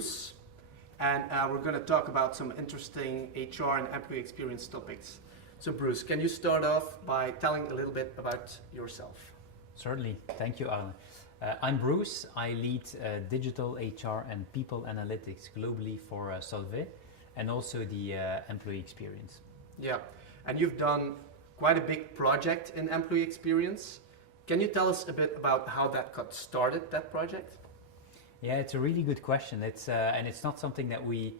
Bruce, and we're going to talk about some interesting HR and employee experience topics. So Bruce, can you start off by telling a little bit about yourself? Certainly. Thank you, Alan. I'm Bruce. I lead digital HR and people analytics globally for Solvay and also the employee experience. Yeah, and you've done quite a big project in employee experience. Can you tell us a bit about how that got started, that project? Yeah, it's a really good question. And it's not something that we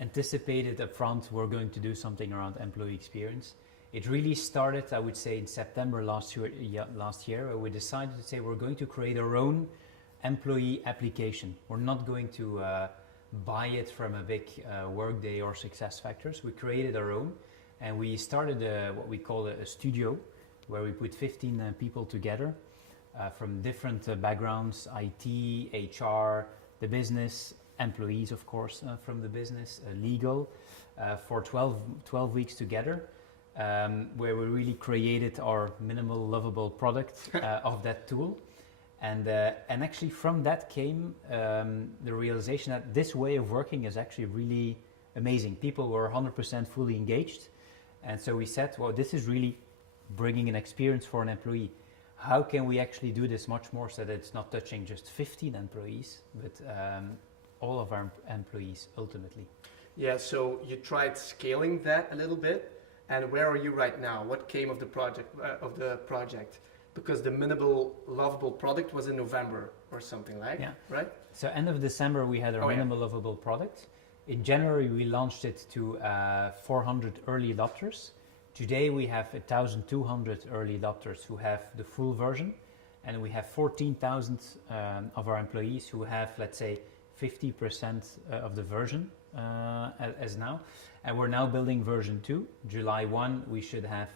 anticipated up front. We're going to do something around employee experience. It really started, I would say, in September last year, where we decided to say we're going to create our own employee application. We're not going to buy it from a big Workday or SuccessFactors. We created our own, and we started what we call a studio, where we put 15 people together from different backgrounds, IT, HR, the business, employees, of course, from the business, legal, for 12 weeks together, where we really created our minimal lovable product of that tool. And actually from that came the realization that this way of working is actually really amazing. People were 100% fully engaged. And so we said, well, this is really bringing an experience for an employee. How can we actually do this much more so that it's not touching just 15 employees, but all of our employees ultimately? Yeah, so you tried scaling that a little bit. And where are you right now? What came of the project? Because the minimal lovable product was in November or something like, right? So end of December we had our minimal lovable product. In January we launched it to 400 early adopters. Today we have 1,200 early adopters who have the full version, and we have 14,000 of our employees who have, let's say, 50% of the version as now. And we're now building version 2. July 1 we should have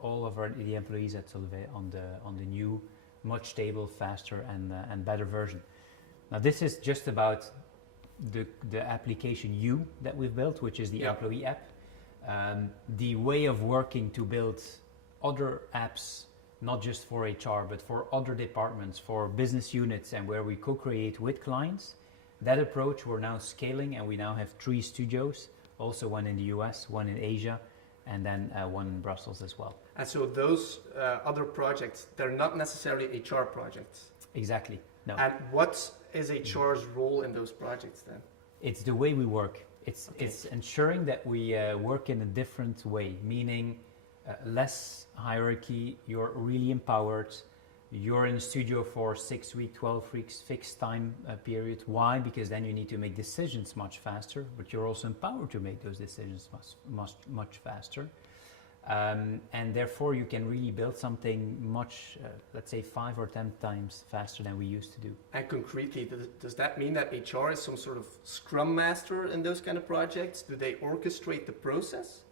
all of the employees at Solvay on the new, much stable, faster and better version. Now this is just about the application U that we've built, which is the employee app. The way of working to build other apps, not just for HR, but for other departments, for business units, and where we co-create with clients. That approach we're now scaling, and we now have 3 studios, also one in the US, one in Asia, and then one in Brussels as well. And so those other projects, they're not necessarily HR projects? Exactly, no. And what is HR's role in those projects then? It's the way we work. It's ensuring that we work in a different way, meaning less hierarchy, you're really empowered, you're in the studio for 6 weeks, 12 weeks, fixed time period. Why? Because then you need to make decisions much faster, but you're also empowered to make those decisions much faster. And therefore you can really build something much, let's say 5 or 10 times faster than we used to do. And concretely, does that mean that HR is some sort of scrum master in those kind of projects? Do they orchestrate the process?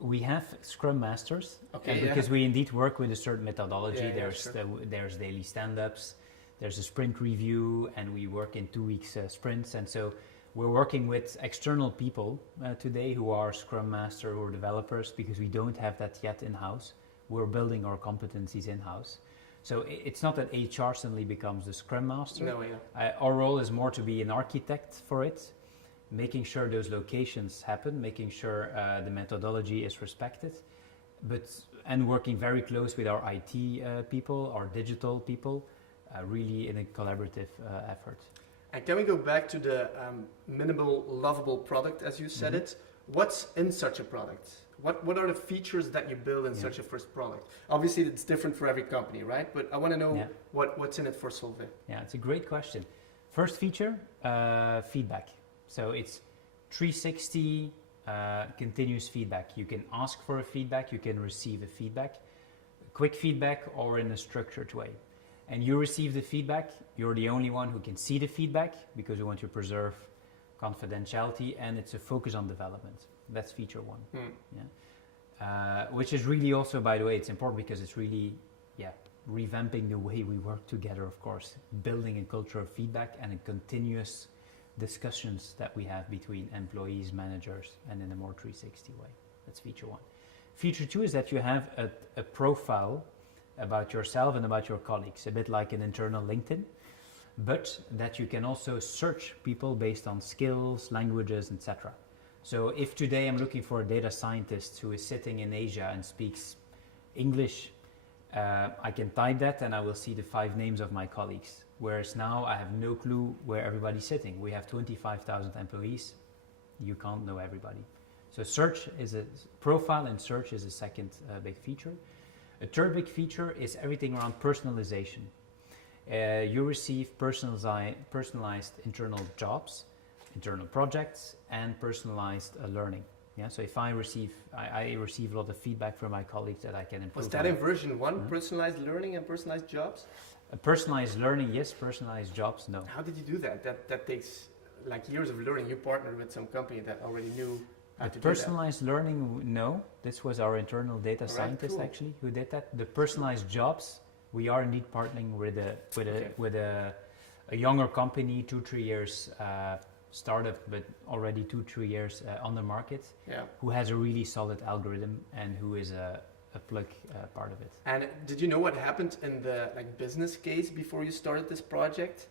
We have scrum masters, because we indeed work with a certain methodology. There's daily stand-ups, there's a sprint review, and we work in 2 weeks sprints. And so we're working with external people today who are scrum master or developers, because we don't have that yet in-house. We're building our competencies in-house. So it's not that HR suddenly becomes the scrum master. No, our role is more to be an architect for it, making sure those locations happen, making sure the methodology is respected, and working very close with our IT people, our digital people, really in a collaborative effort. And can we go back to the minimal lovable product, as you said it? What's in such a product? What are the features that you build in such a first product? Obviously, it's different for every company, right? But I want to know what's in it for Solvay. Yeah, it's a great question. First feature, feedback. So it's 360 continuous feedback. You can ask for a feedback, you can receive a feedback, quick feedback or in a structured way. And you receive the feedback, you're the only one who can see the feedback because we want to preserve confidentiality, and it's a focus on development. That's feature 1. Which is really also, by the way, it's important because it's really revamping the way we work together, of course, building a culture of feedback and a continuous discussions that we have between employees, managers, and in a more 360 way. That's feature 1. Feature 2 is that you have a profile about yourself and about your colleagues, a bit like an internal LinkedIn. but that you can also search people based on skills, languages, etc. So if today I'm looking for a data scientist who is sitting in Asia and speaks English, I can type that and I will see the 5 names of my colleagues. Whereas now I have no clue where everybody's sitting. We have 25,000 employees. You can't know everybody. So search is a profile, and search is a second big feature. A third big feature is everything around personalization. You receive personalized internal jobs, internal projects, and personalized learning. Yeah. So if I receive a lot of feedback from my colleagues that I can improve. Was that in version 1, personalized learning and personalized jobs? Personalized learning, yes. Personalized jobs, no. How did you do that? That takes like years of learning. You partnered with some company that already knew how to do that. Personalized learning, no. This was our internal data scientist actually who did that. The personalized jobs, we are indeed partnering with a younger company, 2-3 years startup, but already 2-3 years on the market, who has a really solid algorithm and who is a plug part of it. And did you know what happened in the business case before you started this project?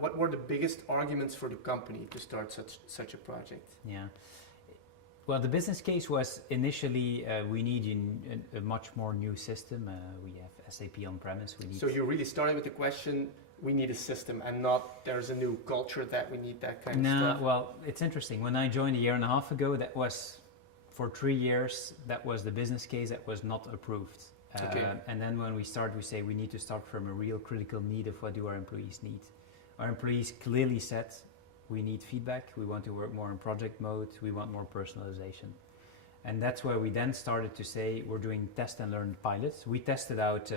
What were the biggest arguments for the company to start such a project? Yeah. Well, the business case was initially we need a much more new system. We have SAP on-premise. So you really started with the question, we need a system, and not there's a new culture that we need that kind of stuff? Well, it's interesting. When I joined a year and a half ago, that was for 3 years, that was the business case that was not approved. And then when we start, we say we need to start from a real critical need of what do our employees need. Our employees clearly said, we need feedback, we want to work more in project mode, we want more personalization. And that's where we then started to say we're doing test and learn pilots. We tested out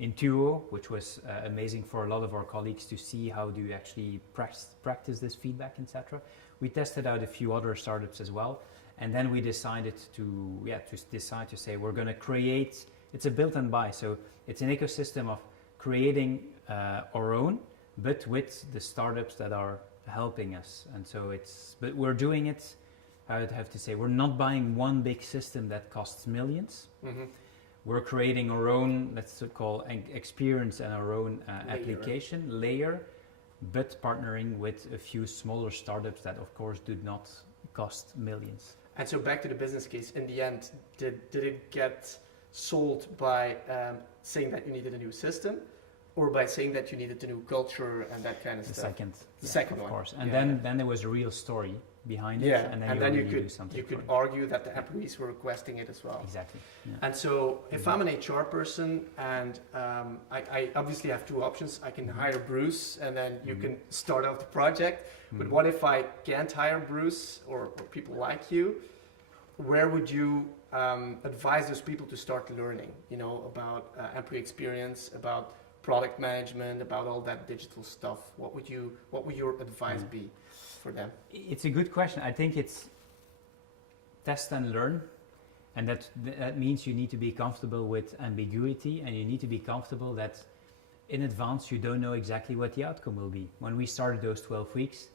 Intuo, which was amazing for a lot of our colleagues to see how do you actually practice this feedback, etc. We tested out a few other startups as well. And then we decided to say we're going to create, it's a build and buy. So it's an ecosystem of creating our own, but with the startups that are helping us. And so but we're doing it, I would have to say, we're not buying one big system that costs millions. Mm-hmm. We're creating our own, let's call experience and our own application layer, but partnering with a few smaller startups that of course do not cost millions. And so back to the business case, in the end, did it get sold by saying that you needed a new system, or by saying that you needed a new culture and that kind of stuff? The second one, of course. And then there was a real story behind it, and then you could argue that the employees were requesting it as well. Exactly. Yeah. And so if I'm an HR person and I obviously have 2 options, I can hire Bruce and then you can start off the project. But what if I can't hire Bruce or people like you? Where would you advise those people to start learning, about employee experience, about product management, about all that digital stuff? What would your advice be for them? It's a good question. I think it's test and learn, and that means you need to be comfortable with ambiguity, and you need to be comfortable that in advance you don't know exactly what the outcome will be. When we started those 12 weeks,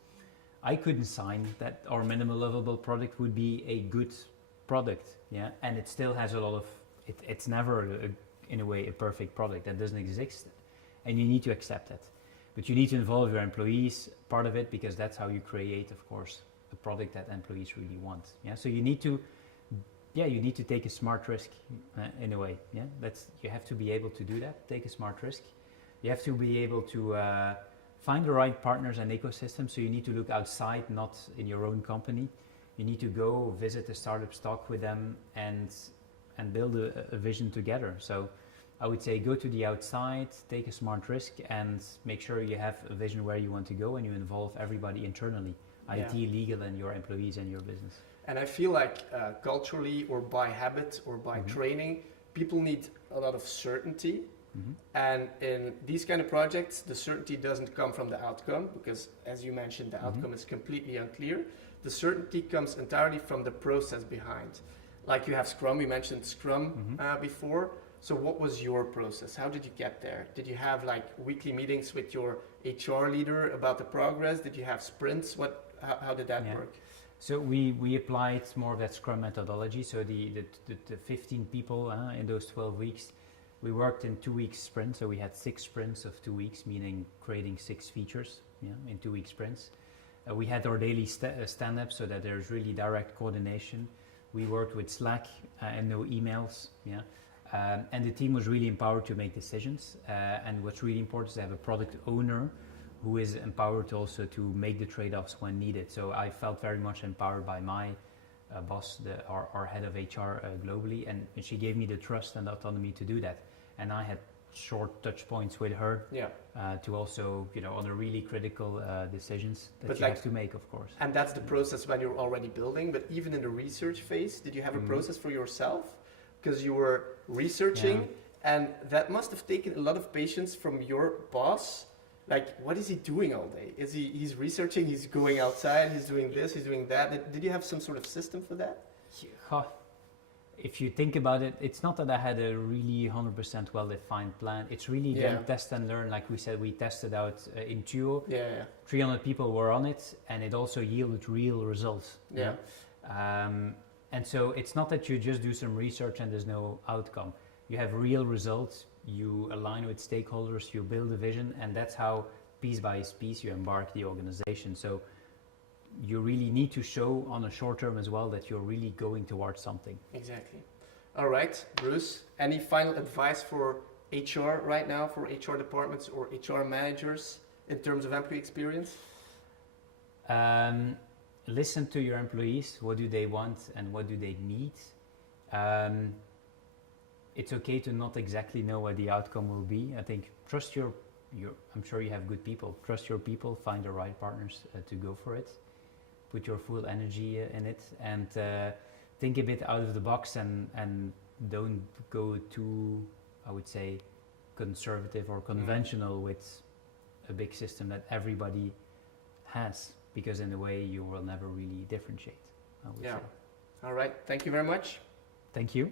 I couldn't sign that our minimal lovable product would be a good product, and it still has a lot of it's never in a way a perfect product. That doesn't exist, and you need to accept that. But you need to involve your employees, part of it, because that's how you create, of course, a product that employees really want. So you need to take a smart risk in a way. You have to be able to do that. Take a smart risk. You have to be able to find the right partners and ecosystem. So you need to look outside, not in your own company. You need to go visit the startups, talk with them, and build a vision together. So I would say go to the outside, take a smart risk, and make sure you have a vision where you want to go, and you involve everybody internally, IT, legal, and your employees and your business. And I feel like culturally or by habit or by training, people need a lot of certainty. Mm-hmm. And in these kind of projects, the certainty doesn't come from the outcome, because as you mentioned, the outcome is completely unclear. The certainty comes entirely from the process behind. Like you have Scrum, we mentioned Scrum before. So what was your process? How did you get there? Did you have weekly meetings with your HR leader about the progress? Did you have sprints? How did that work? So we applied more of that Scrum methodology. So the 15 people in those 12 weeks, We worked in 2 week sprints, so we had 6 sprints of 2 weeks, meaning creating 6 features, in 2 week sprints. We had our daily stand-ups so that there's really direct coordination. We worked with Slack and no emails, and the team was really empowered to make decisions. And what's really important is to have a product owner who is empowered also to make the trade-offs when needed. So I felt very much empowered by my boss, our head of HR globally, and she gave me the trust and autonomy to do that. And I had short touch points with her to also, on the really critical decisions that you have to make, of course. And that's the process when you're already building, but even in the research phase, did you have a process for yourself? Because you were researching, and that must have taken a lot of patience from your boss. Like, what is he doing all day? He's researching, he's going outside, he's doing this, he's doing that. Did you have some sort of system for that? If you think about it, it's not that I had a really 100% well-defined plan. It's really then test and learn. Like we said, we tested out in Duo. 300 people were on it, and it also yielded real results. And so it's not that you just do some research and there's no outcome. You have real results, you align with stakeholders, you build a vision, and that's how piece by piece you embark the organization. So you really need to show on a short term as well that you're really going towards something. Exactly. All right, Bruce, any final advice for HR right now, for HR departments or HR managers in terms of employee experience? Listen to your employees. What do they want and what do they need? It's okay to not exactly know what the outcome will be. I think trust your I'm sure you have good people. Trust your people, find the right partners to go for it. Put your full energy in it, and think a bit out of the box, and don't go too, I would say, conservative or conventional with a big system that everybody has, because in a way you will never really differentiate, I would say. All right, thank you very much. Thank you.